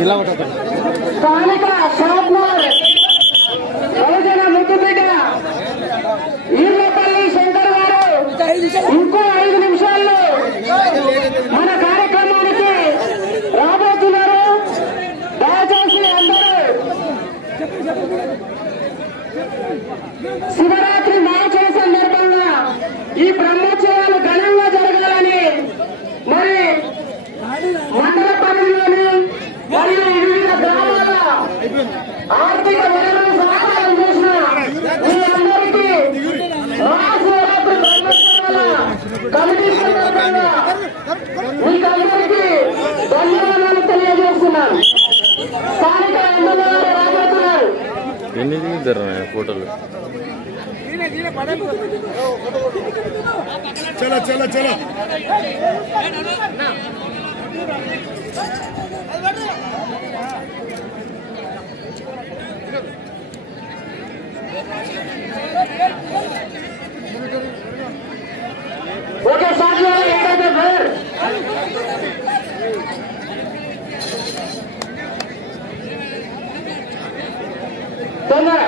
ఇలా ఉంటుంది ఎన్ని ఇద్దరు ఫోటోలు చలో చలో చలో ఓకే సార్ До нас!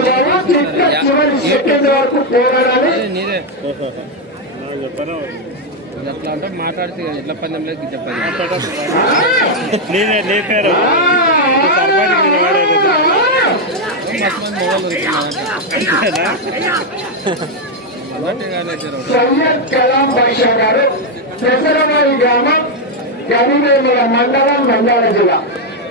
పోరాడాలి చివరి సెకండ్ వరకు పోరాడాలి అట్లా అంటే మాట్లాడితే ఎట్లా పందెం లేదు చెప్పాలి మండలం నంద్యాల జిల్లా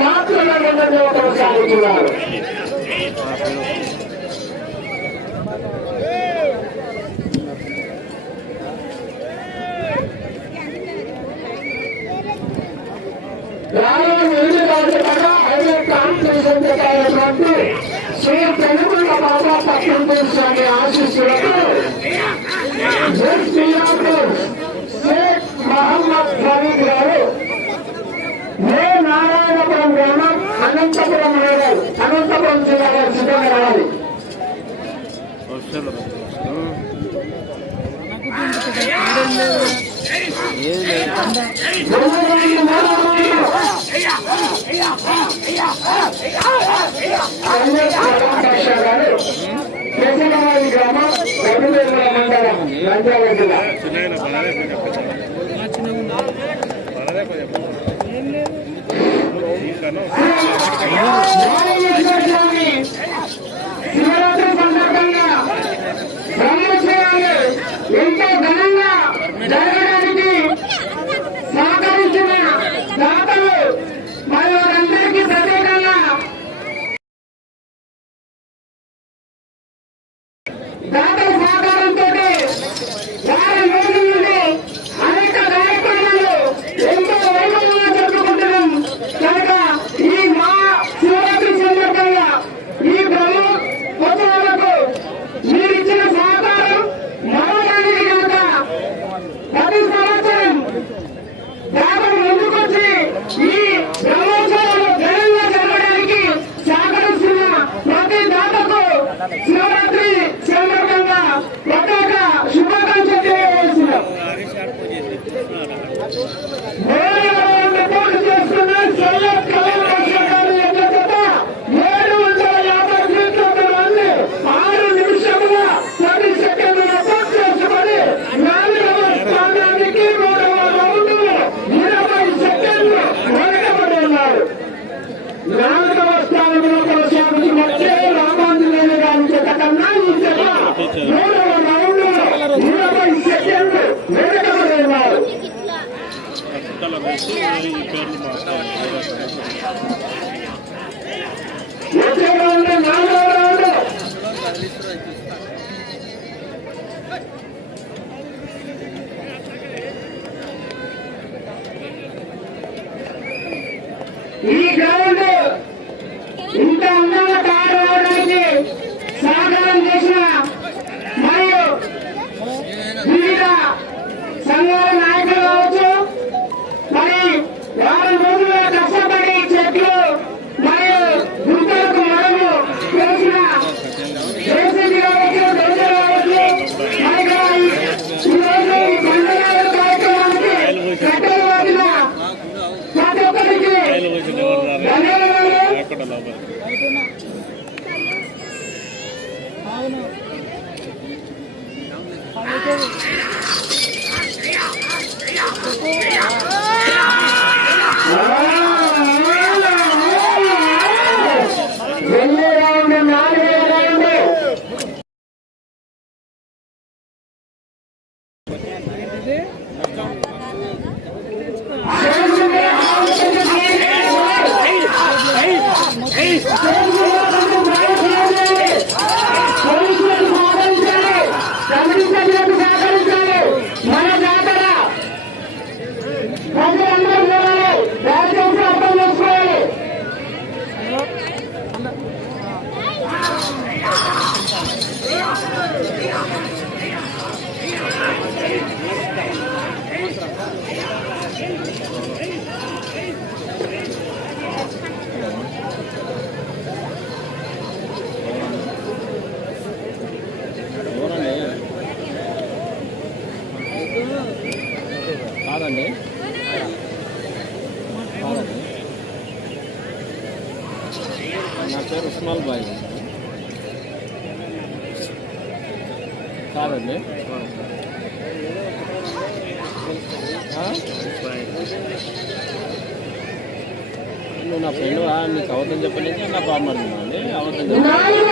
మాత్రమే ముందంజలో కొనసాగుతున్నారు శ్రీ తెలుగుల బాబా పట్టణ స్వామి ఆశీస్సులకు ముస్లింలకు షేక్ మహమ్మద్ ఫరీద్ గారు అనంతపురం రూరల్ అనంతపురం జిల్లా వారు సిద్ధంగా రావాలి మండలం జిల్లా చూశాను 그리고 నీకు అవతం చెప్పలేదు నాకు కామెంట్ ఉందండి అవతం చెప్పలేదు.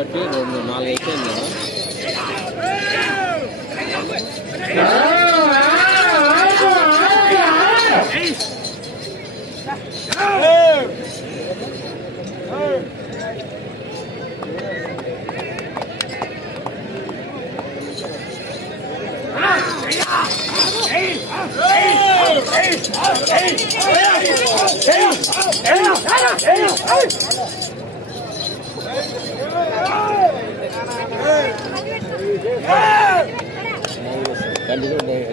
ఒకటి రెండు నాలుగు అయితే Hey!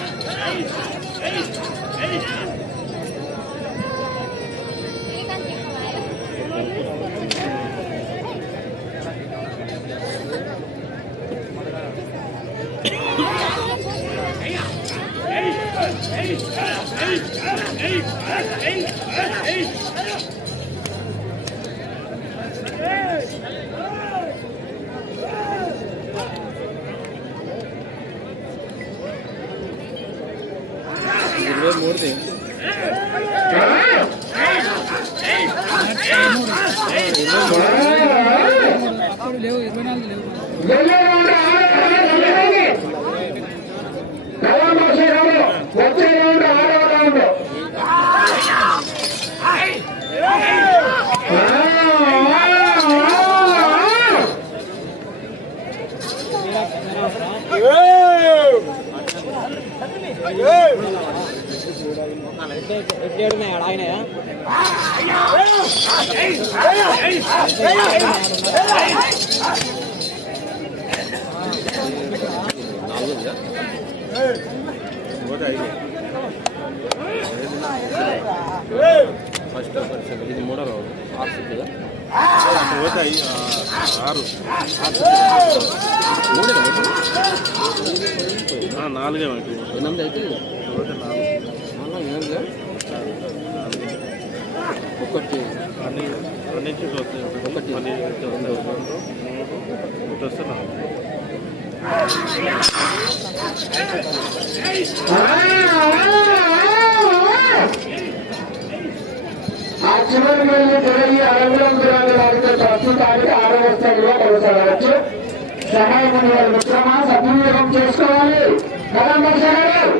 Hey! Hey! Hey! First ఇది మూడో రౌండ్ ఆరు సుట్టుగా పోతే ఆరు మూడే నాలుగే. ఎనిమిది అయితే నాలుగు మళ్ళీ ఎనిమిది ఒకటి అన్ని నుంచి వస్తాయి ఒకటి. పది నుంచి రెండు మూడు చివరికి వెళ్ళి తిరిగి ప్రస్తుతానికి ఆరవ స్థాయిలో కొనసాగవచ్చు సహాయం మిత్రమా సద్వినియోగం చేసుకోవాలి కదా గారు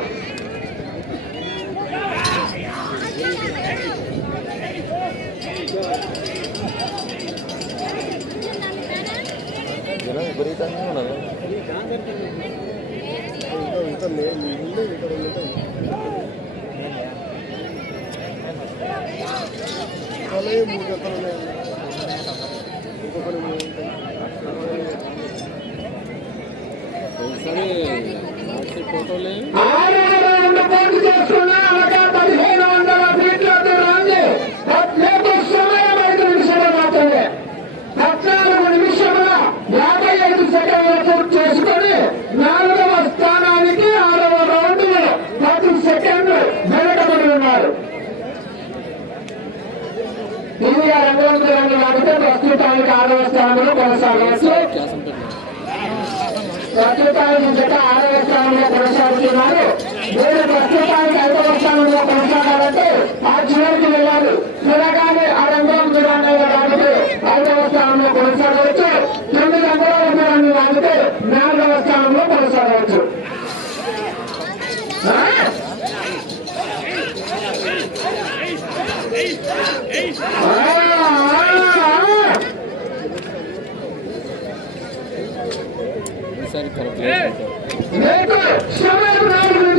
ఒకసారి రాత్రి ఫోటోలే ఆరవ రౌండ్ పూర్తి చేసుకున్న అనగా పదిహేను వందల ఫీట్ల దూరాన్ని పద్నాలుగు సమయం ఐదు నిమిషాలు మాత్రమే పద్నాలుగు నిమిషముల యాభై ఐదు సెకండ్ల పూర్తి చేసుకొని నాలుగవ స్థానానికి ఆరవ రౌండ్ పది సెకండ్లు వెనకబడి ఉన్నారు ఇది ఆ రంగుల దూరాన్ని లాగితే ప్రస్తుతానికి ఆరవ స్థానంలో కొనసాగవచ్చు ప్రస్తుతానికి జత ఆరవ స్థానంలో కొనసాగుతున్నారు. మీరు ప్రస్తుతానికి ఐదవ స్థానంలో కొనసాగాలంటే ఆ చివరికి వెళ్ళాలి. త్వరగానే ఆ రంగం దూరాన్ని లాగితే ఐదవ స్థానంలో కొనసాగవచ్చు. తొమ్మిది రంగుల దూరాన్ని లాగితే నాలుగవ స్థానంలో కొనసాగవచ్చు ఆ? ఆ, ఆ, ఆ. ఈసారి కరెక్ట్ లేదు మీకు సమయం నాలుగు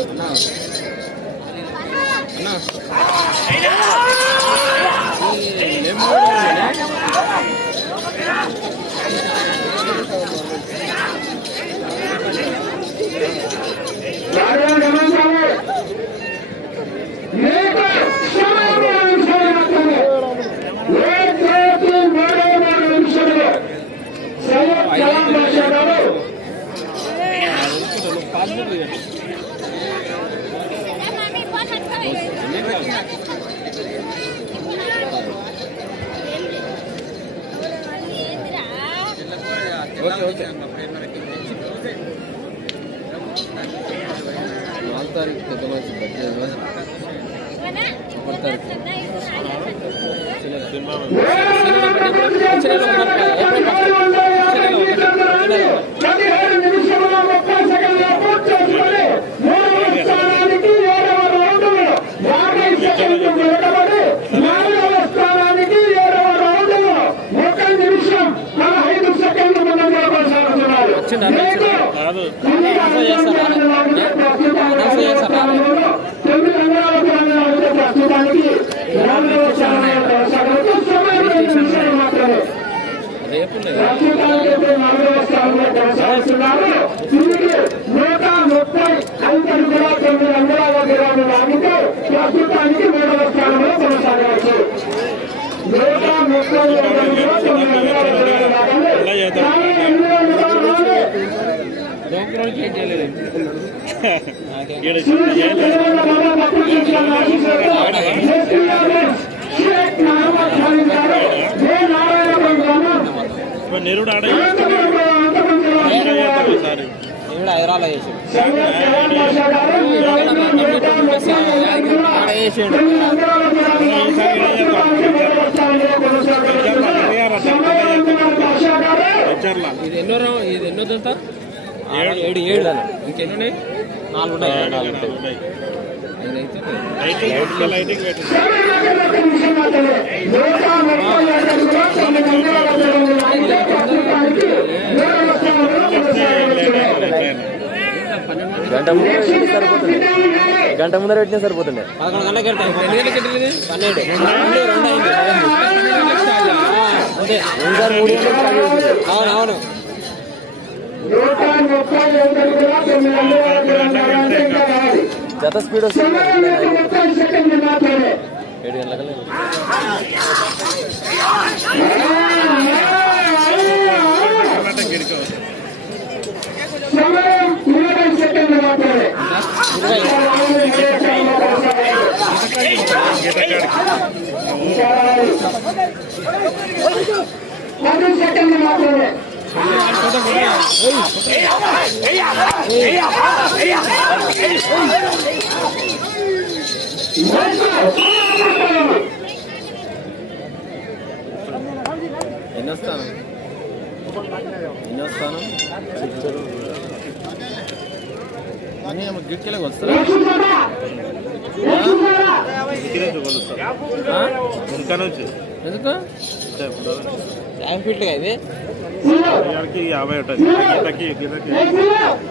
అన్నా అన్నా ఈ లెమన్ ఉందనే? వారు గమనించాలి మీకు సమయం మూడు నిమిషాలు మాత్రమే ఏ చేతి మూడే మూడు నిమిషాలు సయ్యద్ కలాం బాషా గారు పాస్బుక్ ఇవ్వండి. Okay okay. నాలుగు తారీఖు పెద్ద మనిషి బర్త్డే ఒకటి తారీఖు. కొనసాగుతున్నారు తిరిగి నూట ముప్పై ఐదు అడుగుల తొమ్మిది అంగుళాల దూరాన్ని లాగితే ప్రస్తుతానికి మూడవ స్థానంలో కొనసాగవచ్చు నూట ముప్పై ఐదు అడుగుల తొమ్మిది అంగుళాల దూరాన్ని లాగండి కానీ ఇది ఎన్నో ఇది ఎన్నో దొంత? ఏడు ఏడు. ఇంకెన్ని ఉన్నాయి? నాలుగు ఉన్నాయి. నాలుగు ఉంటాయి. గంట ముందర పెట్టినా సరిపోతుంది. గంట ముందర పెట్టినా సరిపోతుండే పదకొండు జత స్పీడ్ వస్తుంది? ఏడు గంటలకల్లా ఎన్నో స్థానం ఎన్నో స్థానం అని గిట్కెళ్ళకి వస్తారా ఎందుకు యాభై ఫీట్లుగా ఇది. ఇక్కడికి యాభై ఉంటుంది గీతకి గీతకి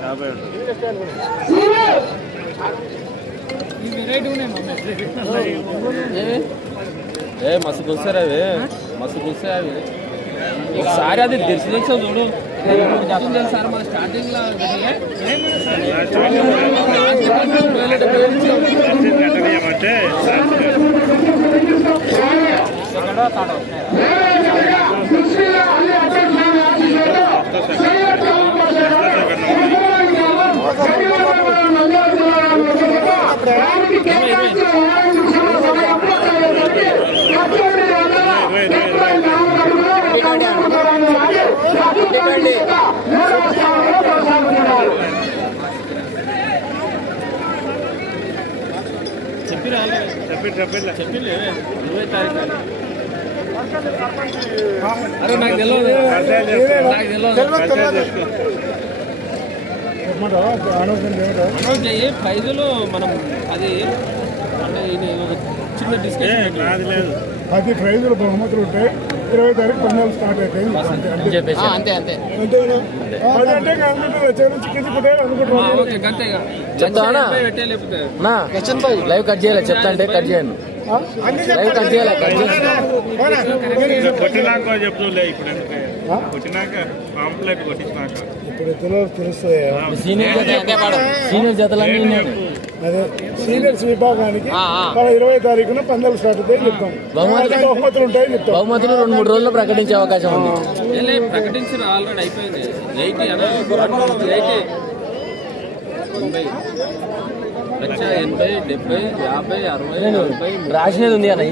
యాభై ఉంటుంది? ఏ మస్తు కూర్చారు అవి మస్తు కూర్చాయి అవి ఒకసారి అది తెలిసి తెలుసా చూడు. సార్ మన స్టార్టింగ్లో అంటే చెప్పిరా చెప్పి చెప్పి చెప్పి ఇరవై తారీఖు. అరే నాకు తెలియదు నాకు తెలియదు అనౌన్స్ చెయ్యి ప్రైజులు మనం అది అంటే చిన్న డిస్కషన్ పది ప్రైజులు బహుమతులు ఉంటాయి ఇరవై తారీఖు పందాలు స్టార్ట్ అవుతాయి అంతే. అంతే అంతే. అంతే వచ్చే నుంచి కింది పుట్టారు అనుకుంటున్నారు ఓకే అంతేగా చెప్తావా? పెట్టే లేకపోతే నా లైవ్ కట్ చేయాలి చెప్తా అంటే కట్ చేయండి లైవ్ కట్ చేయాలి కట్ సీనియర్ సీనియర్ జతలన్నీ సీనియర్స్ విభాగానికి ఇరవై తారీఖున పందాలు స్టార్ట్ అవుతాయి చెప్తాం. బహుమతులు- ఉంటాయి చెప్తాం. బహుమతులు రెండు మూడు రోజుల్లో ప్రకటించే అవకాశం ఉంది. ప్రకటించిన ఆల్రెడీ అయిపోయింది. రాసినది ఉంది అన్న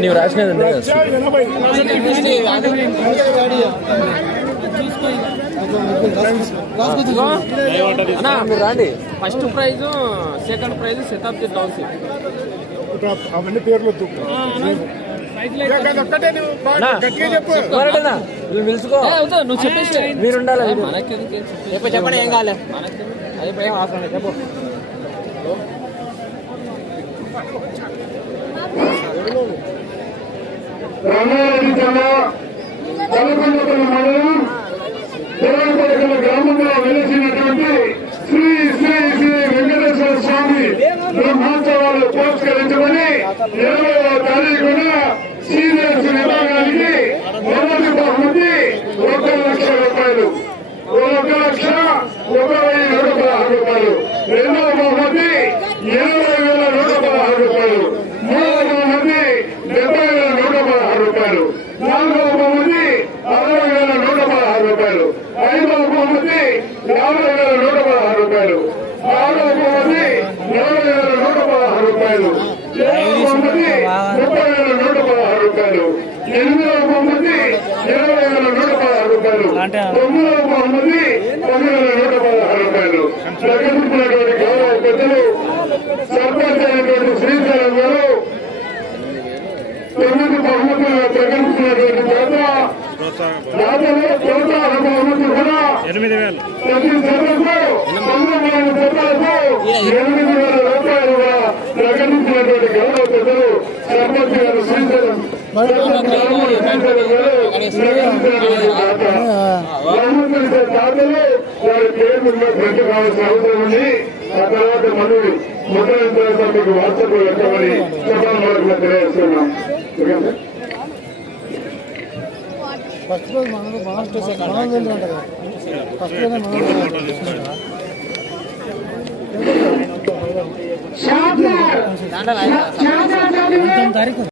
నీవు రాసినది ఉంది రాండి first prize second prize Shatabdi township అవన్నీ పేర్లు ఒక్కటే నువ్వు. గట్టిగా చెప్పు మరడనా నువ్వు పిలుచుకో నువ్వు చెప్పేసి మీరు ఉండాలి మనకి చెప్పి చెప్పండి ఏం కాలే మనకి అయిపోయాం అవసరం లేదు చెప్పు. గ్రామంలో వెలిసినటువంటి శ్రీ శ్రీ శ్రీ వెంకటేశ్వర స్వామి బ్రహ్మోత్సవాలు పురస్కరించుకొని ఎనిమిది వేలు. వేల ఎనిమిది వేల. రూపాయలుగా ప్రకటించినటువంటి గౌరవ పెద్దలు సర్పంచ్ గారు శ్రీశైలం సర్పంచ్ వారి పేరు ప్రతి కావాల్సిన అవసరం ఉంది ఆ తర్వాత మళ్ళీ మొదలైన మీకు వాట్సాప్లో చెప్పాలని తెలియజేస్తున్నాం ఫస్ట్ రోజు మనం మనం వెళ్ళి ఫస్ట్ రోజు మనం షాప్